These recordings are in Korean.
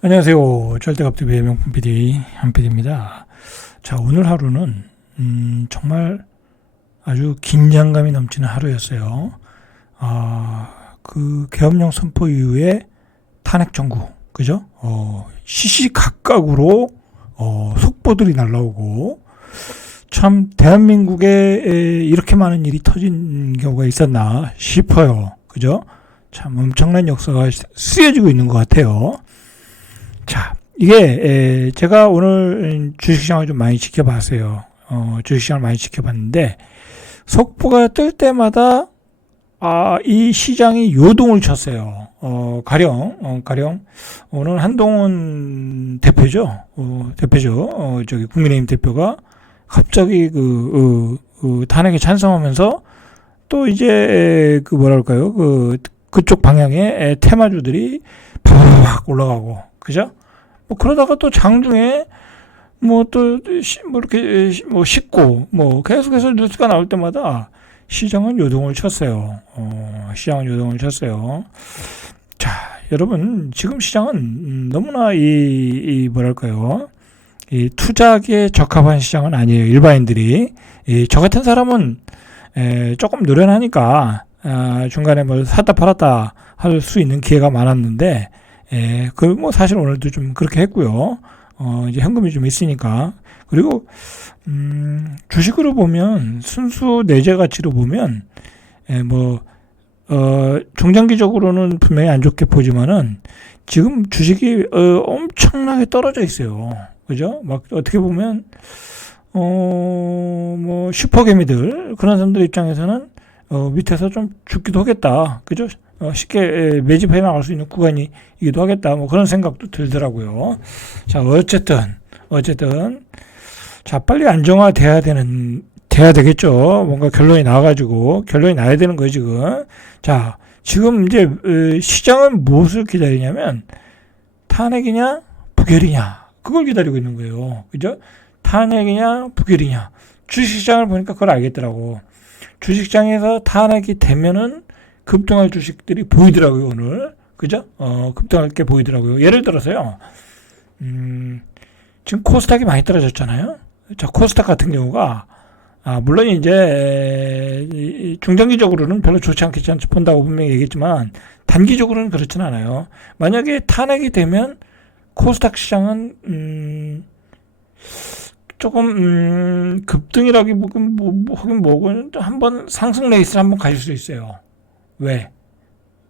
안녕하세요. 절대갑TV의 명품 PD 한PD입니다. 자, 오늘 하루는 정말 아주 긴장감이 넘치는 하루였어요. 그 계엄령 선포 이후에 탄핵 정부, 그죠? 시시각각으로 속보들이 날라오고, 참 대한민국에 이렇게 많은 일이 터진 경우가 있었나 싶어요. 그죠? 참 엄청난 역사가 쓰여지고 있는 것 같아요. 자, 이게 제가 오늘 주식시장을 좀 많이 지켜봤어요. 주식시장을 많이 지켜봤는데 속보가 뜰 때마다 이 시장이 요동을 쳤어요. 가령 오늘 한동훈 대표죠. 저기 국민의힘 대표가 갑자기 탄핵에 찬성하면서 또 이제 그쪽 방향의 테마주들이 바바박 올라가고, 그죠? 뭐 그러다가 또 장중에 이렇게 씻고 계속해서 뉴스가 나올 때마다 시장은 요동을 쳤어요. 자, 여러분, 지금 시장은 너무나 이 투자하기에 적합한 시장은 아니에요. 일반인들이. 저 같은 사람은 조금 노련하니까 중간에 샀다 팔았다 할 수 있는 기회가 많았는데, 사실 오늘도 좀 그렇게 했고요. 이제 현금이 좀 있으니까. 그리고, 주식으로 보면, 순수 내재 가치로 보면, 중장기적으로는 분명히 안 좋게 보지만은, 지금 주식이, 엄청나게 떨어져 있어요. 그죠? 막, 어떻게 보면, 슈퍼개미들, 그런 사람들 입장에서는, 밑에서 좀 죽기도 하겠다. 그죠? 쉽게 매집해 나갈 수 있는 구간이기도 하겠다. 그런 생각도 들더라고요. 자, 어쨌든. 자, 빨리 안정화돼야 되겠죠. 뭔가 결론이 나야 되는 거예요, 지금. 자, 지금 이제, 시장은 무엇을 기다리냐면, 탄핵이냐, 부결이냐. 그걸 기다리고 있는 거예요. 그죠? 탄핵이냐, 부결이냐. 주식시장을 보니까 그걸 알겠더라고. 주식시장에서 탄핵이 되면은 급등할 주식들이 보이더라고요, 오늘. 그죠? 급등할 게 보이더라고요. 예를 들어서요. 지금 코스닥이 많이 떨어졌잖아요. 자, 코스닥 같은 경우가, 물론 이제, 중장기적으로는 별로 좋지 않겠지 본다고 분명히 얘기했지만, 단기적으로는 그렇진 않아요. 만약에 탄핵이 되면, 코스닥 시장은, 조금 급등이라기보긴 한번 상승 레이스를 한번 가질 수 있어요. 왜?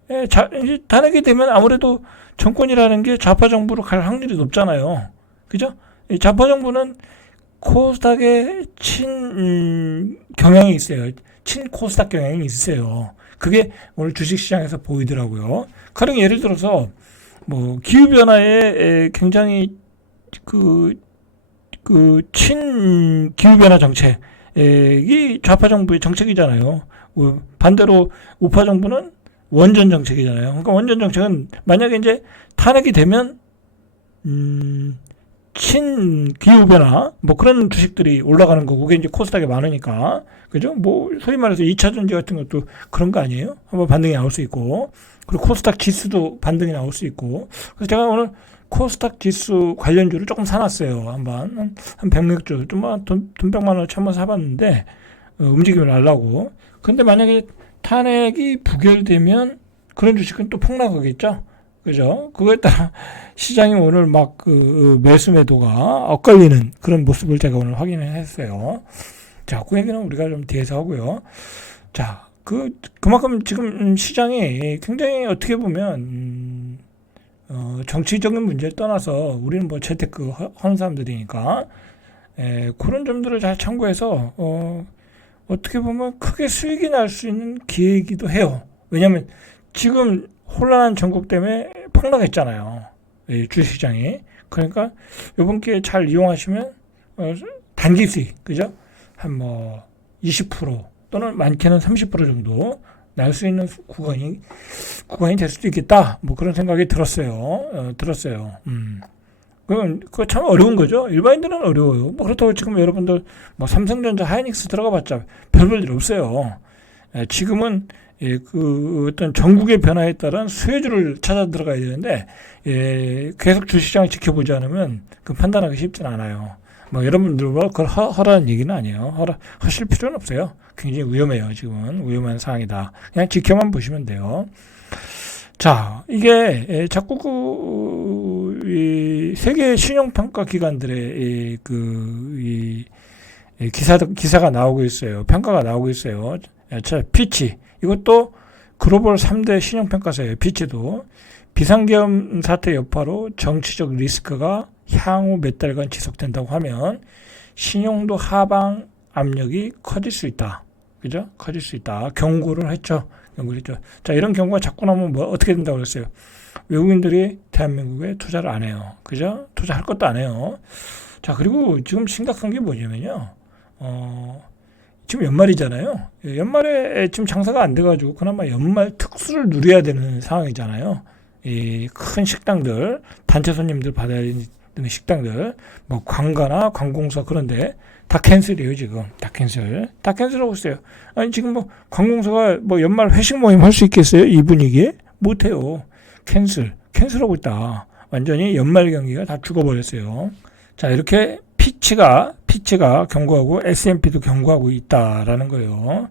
이제 탄핵이 되면 아무래도 정권이라는 게 좌파 정부로 갈 확률이 높잖아요. 그죠? 이 좌파 정부는 코스닥에 경향이 있어요. 코스닥 경향이 있어요. 그게 오늘 주식시장에서 보이더라고요. 가령 예를 들어서 기후변화에 굉장히 기후변화 정책이 좌파 정부의 정책이잖아요. 반대로 우파 정부는 원전 정책이잖아요. 그러니까 원전 정책은 만약에 이제 탄핵이 되면, 기후변화, 그런 주식들이 올라가는 거고, 그게 이제 코스닥에 많으니까. 그죠? 소위 말해서 2차 전지 같은 것도 그런 거 아니에요? 한번 반등이 나올 수 있고, 그리고 코스닥 지수도 반등이 나올 수 있고. 그래서 제가 오늘 코스닥 지수 관련주를 조금 사놨어요. 한 100몇 주. 돈 100만 원어치 한번 사봤는데, 움직임을 날라고. 근데 만약에 탄핵이 부결되면 그런 주식은 또 폭락하겠죠? 그죠? 그거에 따라 시장이 오늘 매수 매도가 엇갈리는 그런 모습을 제가 오늘 확인을 했어요. 자, 그 얘기는 우리가 좀 뒤에서 하고요. 자, 그만큼 지금 시장이 굉장히 어떻게 보면, 정치적인 문제를 떠나서 우리는 재테크 하는 사람들이니까, 그런 점들을 잘 참고해서, 어떻게 보면 크게 수익이 날 수 있는 기회이기도 해요. 왜냐면 지금 혼란한 전국 때문에 폭락했잖아요. 주식시장이. 그러니까 이번 기회에 잘 이용하시면 단기 수익, 그죠? 한 20% 또는 많게는 30% 정도 날 수 있는 구간이 될 수도 있겠다. 그런 생각이 들었어요. 그거 참 어려운 거죠. 일반인들은 어려워요. 그렇다고 지금 여러분들 삼성전자, 하이닉스 들어가 봤자 별볼 일 없어요. 지금은 그 어떤 전국의 변화에 따른 수혜주를 찾아 들어가야 되는데, 계속 주식시장을 지켜보지 않으면 그 판단하기 쉽지는 않아요. 뭐 여러분들과 그걸 하라는 얘기는 아니에요. 하실 필요는 없어요. 굉장히 위험해요. 지금은 위험한 상황이다. 그냥 지켜만 보시면 돼요. 자, 이게 자꾸 이 세계 신용평가 기관들의 기사가 나오고 있어요. 평가가 나오고 있어요. 자, 피치. 이것도 글로벌 3대 신용평가사예요. 피치도. 비상계엄 사태 여파로 정치적 리스크가 향후 몇 달간 지속된다고 하면 신용도 하방 압력이 커질 수 있다. 그죠? 커질 수 있다. 경고를 했죠. 자, 이런 경우가 자꾸 나오면 어떻게 된다고 그랬어요? 외국인들이 대한민국에 투자를 안 해요. 그죠? 투자할 것도 안 해요. 자, 그리고 지금 심각한 게 뭐냐면요. 지금 연말이잖아요. 연말에 지금 장사가 안 돼가지고 그나마 연말 특수를 누려야 되는 상황이잖아요. 이 큰 식당들, 단체 손님들 받아야 되는 식당들, 뭐 관가나 관공서 그런데 다 캔슬이에요, 지금. 다 캔슬하고 있어요. 아니, 지금 뭐 관공서가 뭐 연말 회식 모임 할 수 있겠어요? 이 분위기에? 못해요. 캔슬하고 있다. 완전히 연말 경기가 다 죽어버렸어요. 자, 이렇게 피치가 경고하고 S&P도 경고하고 있다라는 거예요.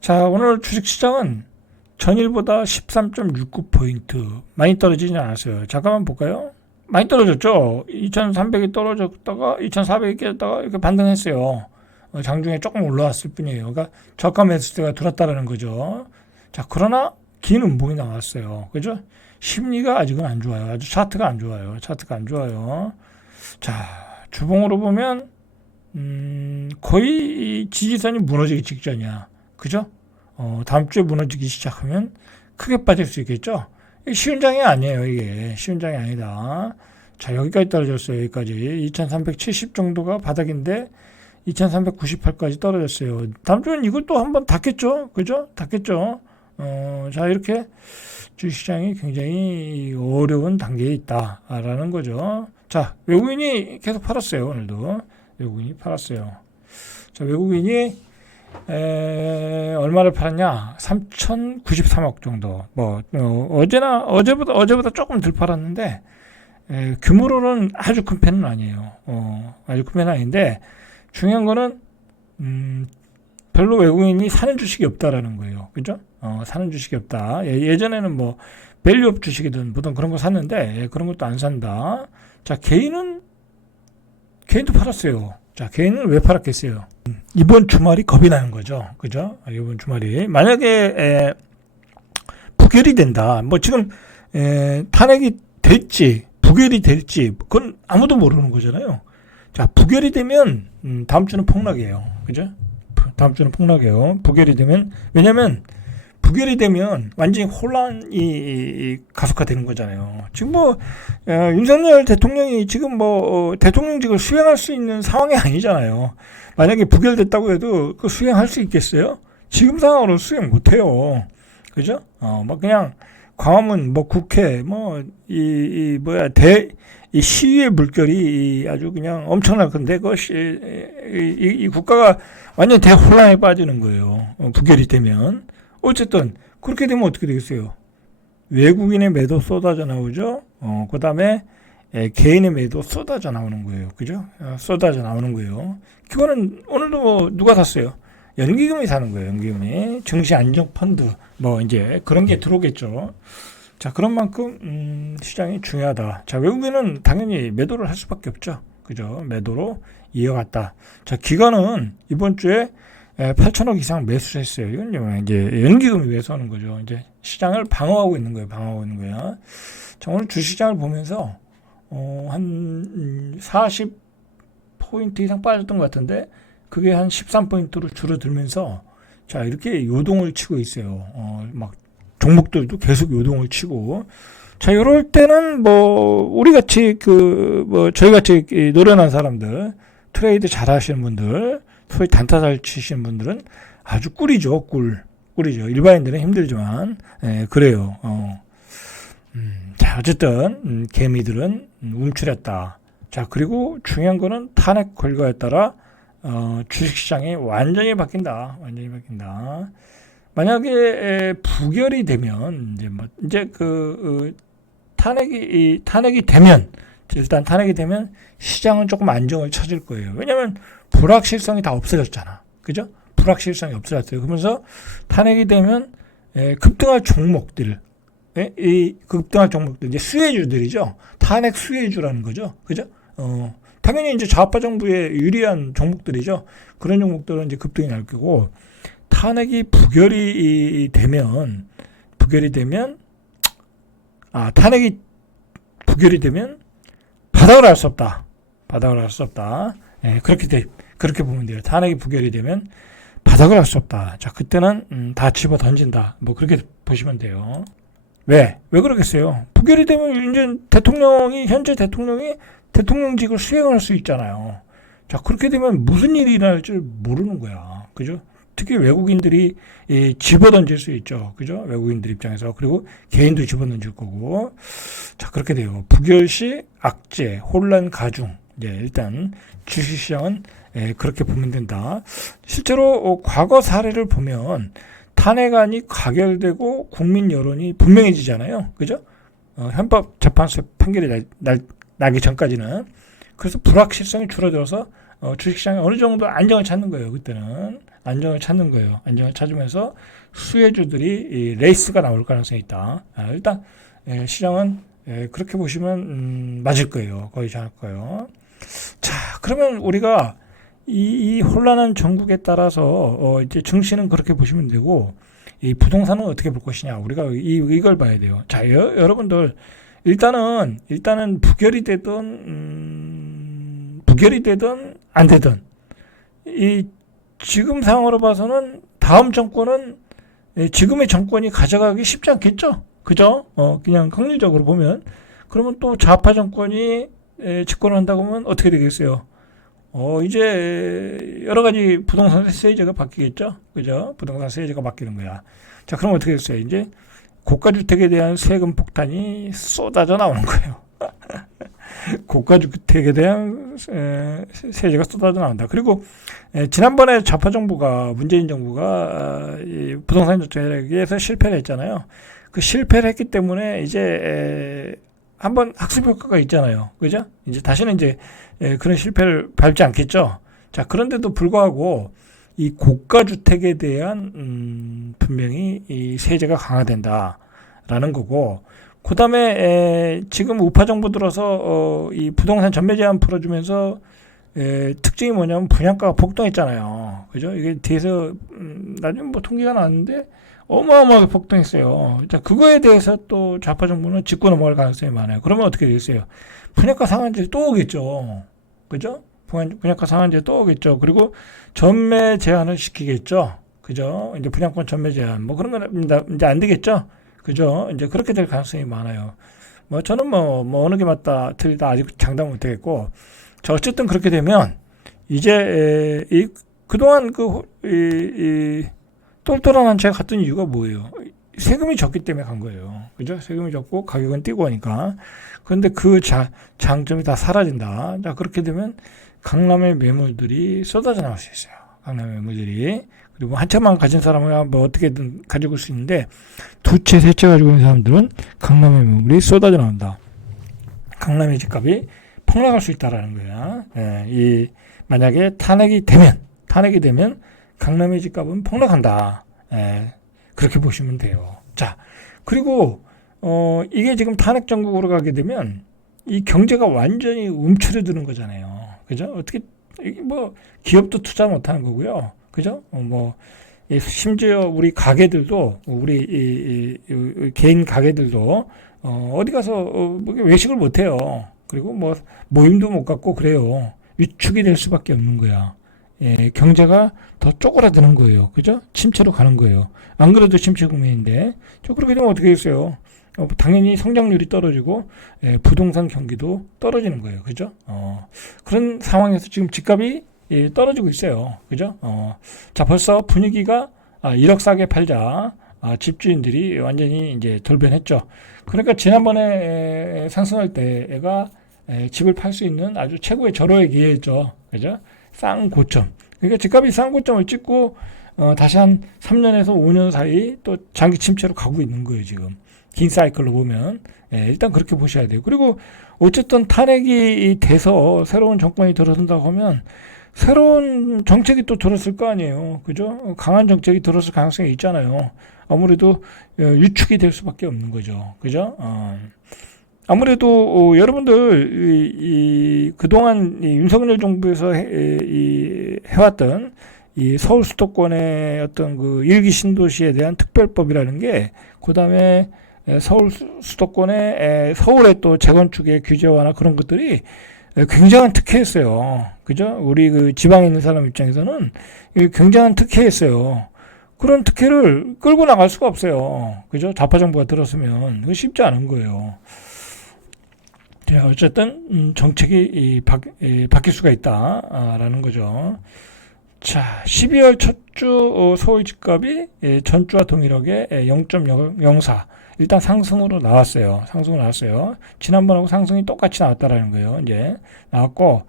자, 오늘 주식시장은 전일보다 13.69포인트 많이 떨어지진 않았어요. 잠깐만 볼까요? 많이 떨어졌죠. 2300이 떨어졌다가 2400이 깨졌다가 이렇게 반등했어요. 장중에 조금 올라왔을 뿐이에요. 그러니까 저가 매수세가 들었다라는 거죠. 자, 그러나 긴 음봉이 나왔어요. 그죠? 심리가 아직은 안 좋아요. 아주 차트가 안 좋아요. 자, 주봉으로 보면 거의 지지선이 무너지기 직전이야. 그죠? 다음 주에 무너지기 시작하면 크게 빠질 수 있겠죠? 쉬운 장이 아니에요, 이게. 쉬운 장이 아니다. 자, 여기까지 떨어졌어요, 여기까지. 2370 정도가 바닥인데, 2398까지 떨어졌어요. 다음 주엔 이것도 한번 닿겠죠? 그죠? 닿겠죠? 자, 이렇게 주식시장이 굉장히 어려운 단계에 있다라는 거죠. 자, 외국인이 계속 팔았어요, 오늘도. 외국인이 팔았어요. 자, 외국인이 얼마를 팔았냐? 3,093억 정도. 어제보다 조금 덜 팔았는데, 규모로는 아주 큰 편은 아니에요. 아주 큰 편은 아닌데, 중요한 거는, 별로 외국인이 사는 주식이 없다라는 거예요. 그죠? 사는 주식이 없다. 예전에는 뭐, 밸류업 주식이든 보통 그런 거 샀는데, 그런 것도 안 산다. 자, 개인도 팔았어요. 자, 개인은 왜 팔았겠어요? 이번 주말이 겁이 나는 거죠. 그죠? 이번 주말이. 만약에, 부결이 된다. 뭐 지금, 탄핵이 될지, 부결이 될지, 그건 아무도 모르는 거잖아요. 자, 부결이 되면, 다음 주는 폭락이에요. 그죠? 다음 주는 폭락이에요. 부결이 되면, 왜냐면, 부결이 되면 완전히 혼란이 가속화되는 거잖아요. 지금 윤석열 대통령이 지금 대통령직을 수행할 수 있는 상황이 아니잖아요. 만약에 부결됐다고 해도 그 수행할 수 있겠어요? 지금 상황으로 수행 못 해요. 그죠? 그냥 광화문, 국회, 이 시위의 물결이 아주 그냥 엄청날 건데, 이 국가가 완전 대혼란에 빠지는 거예요. 부결이 되면. 어쨌든 그렇게 되면 어떻게 되겠어요? 외국인의 매도 쏟아져 나오죠. 그 다음에 개인의 매도 쏟아져 나오는 거예요. 그죠? 쏟아져 나오는 거예요. 그거는 오늘도 누가 샀어요? 연기금이 사는 거예요. 연기금이. 증시안정펀드 이제 그런 게 들어오겠죠. 자, 그런 만큼 시장이 중요하다. 자, 외국인은 당연히 매도를 할 수밖에 없죠. 그죠? 매도로 이어갔다. 자, 기관은 이번 주에 8천억 이상 매수를 했어요. 이건 이제 연기금이 매수하는 거죠. 이제 시장을 방어하고 있는 거예요. 자, 오늘 주시장을 보면서 한 40포인트 이상 빠졌던 것 같은데 그게 한 13포인트로 줄어들면서 자, 이렇게 요동을 치고 있어요. 종목들도 계속 요동을 치고 자, 요럴 때는 우리 같이 저희 같이 노련한 사람들, 트레이드 잘 하시는 분들, 소위 단타 잘 치시는 분들은 아주 꿀이죠. 일반인들은 힘들지만, 그래요. 자, 어쨌든, 개미들은 움츠렸다. 자, 그리고 중요한 거는 탄핵 결과에 따라, 주식시장이 완전히 바뀐다. 완전히 바뀐다. 만약에 부결이 되면 이제 탄핵이 되면 일단 탄핵이 되면 시장은 조금 안정을 찾을 거예요. 왜냐하면 불확실성이 다 없어졌잖아. 그죠? 불확실성이 없어졌어요. 그러면서 탄핵이 되면 급등할 종목들, 이 급등할 종목들 이제 수혜주들이죠. 탄핵 수혜주라는 거죠. 그죠? 당연히 이제 좌파 정부에 유리한 종목들이죠. 그런 종목들은 이제 급등이 날 거고, 탄핵이 부결이 되면 탄핵이 부결이 되면 바닥을 할 수 없다. 바닥을 할 수 없다. 그렇게 보면 돼요. 탄핵이 부결이 되면 바닥을 할 수 없다. 자, 그때는 다 집어 던진다. 뭐 그렇게 보시면 돼요. 왜 그러겠어요? 부결이 되면 이제 현재 대통령이 대통령직을 수행할 수 있잖아요. 자, 그렇게 되면 무슨 일이 일어날 줄 모르는 거야. 그죠? 특히 외국인들이 집어던질 수 있죠. 그죠? 외국인들 입장에서. 그리고 개인도 집어던질 거고. 자, 그렇게 돼요. 부결 시 악재, 혼란 가중. 일단 주식시장은 그렇게 보면 된다. 실제로 과거 사례를 보면 탄핵안이 가결되고 국민 여론이 분명해지잖아요. 그죠? 헌법재판소 판결이 나기 전까지는. 그래서 불확실성이 줄어들어서 주식시장이 어느 정도 안정을 찾는 거예요. 그때는 안정을 찾는 거예요. 안정을 찾으면서 수혜주들이 레이스가 나올 가능성이 있다. 일단 시장은 그렇게 보시면 맞을 거예요. 거의 정할 거예요. 자, 그러면 우리가 이 혼란한 전국에 따라서 이제 증시는 그렇게 보시면 되고, 이 부동산은 어떻게 볼 것이냐, 우리가 이걸 봐야 돼요. 자, 여러분들 일단은 부결이 되든 안 되든 이 지금 상황으로 봐서는 다음 정권은 지금의 정권이 가져가기 쉽지 않겠죠. 그죠? 그냥 확률적으로 보면. 그러면 또 좌파 정권이 집권을 한다고 하면 어떻게 되겠어요? 이제 여러 가지 부동산 세제가 바뀌겠죠. 그죠? 부동산 세제가 바뀌는 거야. 자, 그럼 어떻게 됐어요? 이제 고가주택에 대한 세금 폭탄이 쏟아져 나오는 거예요. 고가주택에 대한 세제가 쏟아져 나온다. 그리고 지난번에 좌파 정부가, 문재인 정부가 이 부동산 정책에서 실패를 했잖아요. 그 실패를 했기 때문에 이제 한번 학습 효과가 있잖아요. 그죠? 이제 다시는 이제 그런 실패를 밟지 않겠죠. 자, 그런데도 불구하고 이 고가주택에 대한 분명히 이 세제가 강화된다라는 거고, 그 다음에 지금 우파 정부 들어서 이 부동산 전매 제한 풀어주면서 특징이 뭐냐면 분양가가 폭등했잖아요. 그죠? 이게 뒤에서 나중에 뭐 통계가 나왔는데 어마어마하게 폭등했어요. 자, 그거에 대해서 또 좌파 정부는 짚고 넘어갈 가능성이 많아요. 그러면 어떻게 되겠어요? 분양가 상한제 또 오겠죠. 그죠? 분양가 상한제 또 오겠죠. 그리고 전매 제한을 시키겠죠. 그죠? 이제 분양권 전매 제한 뭐 그런 건 이제 안 되겠죠. 그죠? 이제 그렇게 될 가능성이 많아요. 뭐 저는 뭐 어느 게 맞다 틀리다 아직 장담 못 하겠고, 자, 어쨌든 그렇게 되면 이제 그동안 똘똘한 한채가 갔던 이유가 뭐예요? 세금이 적기 때문에 간 거예요. 그죠? 세금이 적고 가격은 뛰고 하니까. 그런데 그 장점이 다 사라진다. 자, 그렇게 되면 강남의 매물들이 쏟아져 나올 수 있어요. 강남의 매물들이. 그리고 한 채만 가진 사람은 뭐 어떻게든 가지고 올 수 있는데, 두 채, 세 채 가지고 있는 사람들은 강남의 매물이 쏟아져 나온다. 강남의 집값이 폭락할 수 있다라는 거야. 만약에 탄핵이 되면 강남의 집값은 폭락한다. 그렇게 보시면 돼요. 자, 그리고 이게 지금 탄핵 정국으로 가게 되면 이 경제가 완전히 움츠러드는 거잖아요. 그죠? 어떻게 뭐 기업도 투자 못 하는 거고요. 그죠? 심지어 우리 가게들도, 우리 개인 가게들도 어디 가서 외식을 못 해요. 그리고 뭐 모임도 못 갖고 그래요. 위축이 될 수밖에 없는 거야. 경제가 더 쪼그라드는 거예요. 그죠? 침체로 가는 거예요. 안 그래도 침체 국면인데, 그렇게 되면 어떻게 됐어요? 당연히 성장률이 떨어지고 부동산 경기도 떨어지는 거예요. 그죠? 그런 상황에서 지금 집값이 떨어지고 있어요. 그죠? 자, 벌써 분위기가 1억 싸게 팔자. 집주인들이 완전히 이제 돌변했죠. 그러니까 지난번에 상승할 때가 집을 팔 수 있는 아주 최고의 절호의 기회였죠. 그죠? 쌍고점. 그러니까 집값이 쌍고점을 찍고 다시 한 3년에서 5년 사이 또 장기 침체로 가고 있는 거예요, 지금. 긴 사이클로 보면. 예, 일단 그렇게 보셔야 돼요. 그리고 어쨌든 탄핵이 돼서 새로운 정권이 들어선다고 하면 새로운 정책이 또 들었을 거 아니에요. 그죠? 강한 정책이 들었을 가능성이 있잖아요. 아무래도 유축이 될 수밖에 없는 거죠. 그죠? 아무래도 여러분들 그동안 윤석열 정부에서 해왔던 이 서울 수도권의 어떤 그 일기 신도시에 대한 특별법이라는 게 그다음에 서울 수도권의 서울의 또 재건축의 규제 완화 그런 것들이 굉장한 특혜였어요. 그죠? 우리 그 지방에 있는 사람 입장에서는 굉장한 특혜였어요. 그런 특혜를 끌고 나갈 수가 없어요. 그죠? 좌파 정부가 들었으면 그거 쉽지 않은 거예요. 자, 어쨌든 정책이 바뀔 수가 있다라는 거죠. 자, 12월 첫 주 서울 집값이 전주와 동일하게 0.04 일단 상승으로 나왔어요. 상승으로 나왔어요. 지난번하고 상승이 똑같이 나왔다라는 거예요. 이제 나왔고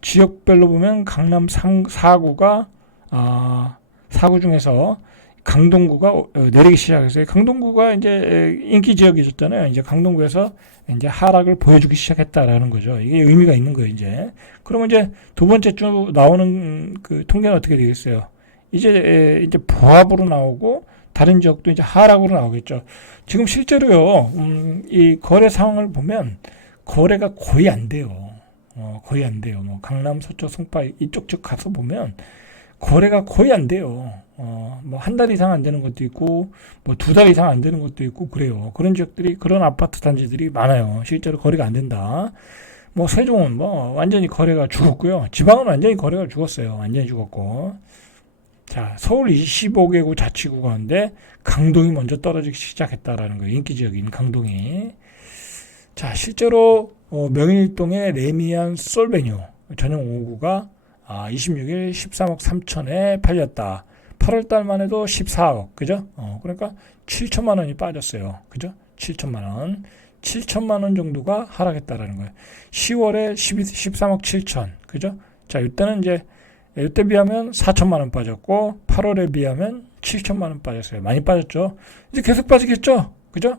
지역별로 보면 강남 4구가 4구 중에서 강동구가 내리기 시작했어요. 강동구가 이제 인기 지역이었잖아요. 이제 강동구에서 이제 하락을 보여주기 시작했다라는 거죠. 이게 의미가 있는 거예요, 이제. 그러면 이제 두 번째 주 나오는 그 통계는 어떻게 되겠어요? 이제 보합으로 나오고 다른 지역도 이제 하락으로 나오겠죠. 지금 실제로요, 이 거래 상황을 보면 거래가 거의 안 돼요. 거의 안 돼요. 뭐 강남, 서초, 송파 이쪽 쪽 가서 보면 거래가 거의 안 돼요. 뭐 한 달 이상 안 되는 것도 있고, 뭐 2달 이상 안 되는 것도 있고, 그래요. 그런 지역들이, 그런 아파트 단지들이 많아요. 실제로 거래가 안 된다. 뭐 세종은 뭐 완전히 거래가 죽었고요. 지방은 완전히 거래가 죽었어요. 완전히 죽었고. 자, 서울 25개구 자치구 가운데 강동이 먼저 떨어지기 시작했다라는 거예요. 인기 지역인 강동이. 자, 실제로 명일동의 레미안 솔베뉴 전용 5구가 26일 13억 3천에 팔렸다. 8월 달만 해도 14억. 그죠? 그러니까 7천만 원이 빠졌어요. 그죠? 7천만 원. 7천만 원 정도가 하락했다라는 거예요. 10월에 13억 7천. 그죠? 자, 이때는 이때 비하면 4천만 원 빠졌고 8월에 비하면 7천만 원 빠졌어요. 많이 빠졌죠. 이제 계속 빠지겠죠. 그죠?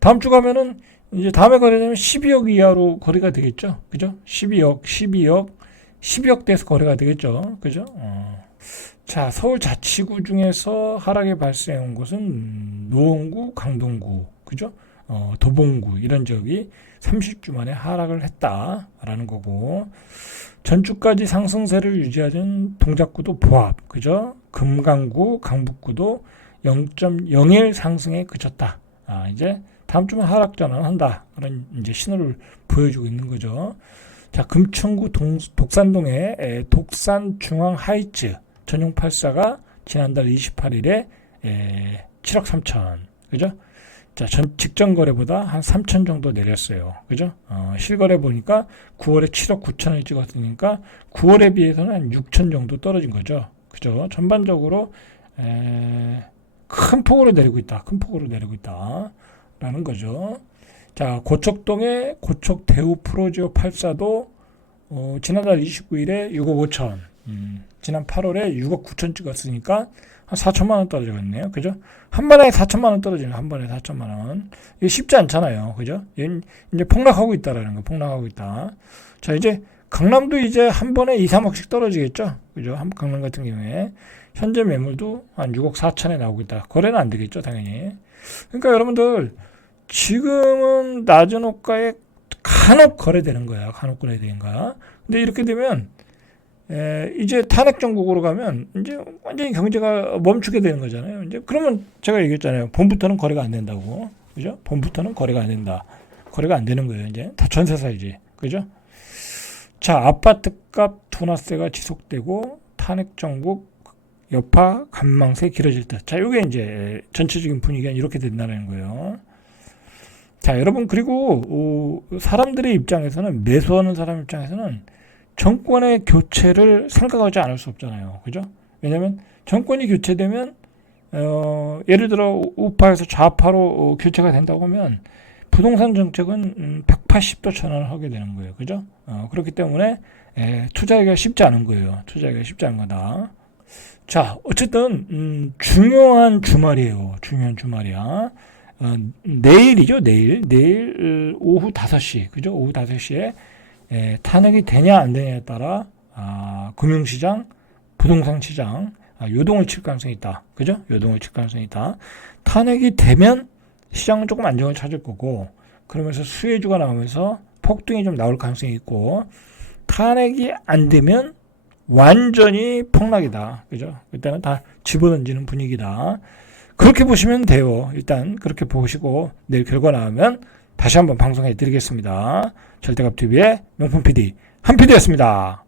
다음 주 가면은 이제 다음에 거래되면 12억 이하로 거래가 되겠죠. 그죠? 12억 돼서 거래가 되겠죠. 그죠? 자, 서울 자치구 중에서 하락이 발생한 곳은 노원구, 강동구, 그죠? 도봉구 이런 지역이 30주 만에 하락을 했다라는 거고, 전주까지 상승세를 유지하던 동작구도 보합, 그죠? 금강구, 강북구도 0.01 상승에 그쳤다. 이제 다음 주면 하락 전환한다. 그런 이제 신호를 보여주고 있는 거죠. 자, 금천구 독산동의 독산중앙 하이츠 전용 84가 지난달 28일에 7억 3천, 그죠? 자, 직전 거래보다 한 3천 정도 내렸어요. 그죠? 실거래 보니까 9월에 7억 9천을 찍었으니까 9월에 비해서는 한 6천 정도 떨어진 거죠. 그죠? 전반적으로 큰 폭으로 내리고 있다. 큰 폭으로 내리고 있다. 라는 거죠. 자, 고척동의 고척 대우 프로지오 84도 지난달 29일에 6억 5천, 지난 8월에 6억 9천 찍었으니까 한 4천만 원 떨어졌네요. 그죠? 한 번에 4천만 원 떨어지는, 한 번에 4천만 원. 이게 쉽지 않잖아요. 그죠? 이제 폭락하고 있다라는 거, 폭락하고 있다. 자, 이제 강남도 이제 한 번에 2, 3억씩 떨어지겠죠? 그죠? 강남 같은 경우에. 현재 매물도 한 6억 4천에 나오고 있다. 거래는 안 되겠죠, 당연히. 그러니까 여러분들, 지금은 낮은 호가에 간혹 거래되는 거야. 간혹 거래되는 거야. 근데 이렇게 되면, 이제 탄핵 정국으로 가면 이제 완전히 경제가 멈추게 되는 거잖아요. 이제 그러면 제가 얘기했잖아요. 봄부터는 거래가 안 된다고. 그죠? 봄부터는 거래가 안 된다. 거래가 안 되는 거예요. 이제 다 전세 살지. 그죠? 자, 아파트값 둔화세가 지속되고 탄핵 정국 여파 관망세 길어질 때. 자, 이게 이제 전체적인 분위기가 이렇게 된다는 거예요. 자, 여러분, 그리고 사람들의 입장에서는, 매수하는 사람 입장에서는 정권의 교체를 생각하지 않을 수 없잖아요. 그죠? 왜냐면 정권이 교체되면 예를 들어 우파에서 좌파로 교체가 된다고 하면 부동산 정책은 180도 전환을 하게 되는 거예요. 그죠? 그렇기 때문에 투자하기가 쉽지 않은 거예요. 투자하기가 쉽지 않은 거다. 자, 어쨌든 중요한 주말이에요. 중요한 주말이야. 내일이죠. 내일 오후 5시. 그죠? 오후 5시에 탄핵이 되냐 안 되냐에 따라 금융시장, 부동산 시장 요동을 칠 가능성이 있다. 그죠? 요동을 칠 가능성이 있다. 탄핵이 되면 시장은 조금 안정을 찾을 거고, 그러면서 수혜주가 나오면서 폭등이 좀 나올 가능성이 있고, 탄핵이 안 되면 완전히 폭락이다. 그죠? 일단은 다 집어던지는 분위기다. 그렇게 보시면 돼요. 일단 그렇게 보시고 내일 결과 나오면 다시 한번 방송해 드리겠습니다. 절대값TV의 명품 PD 한 PD였습니다.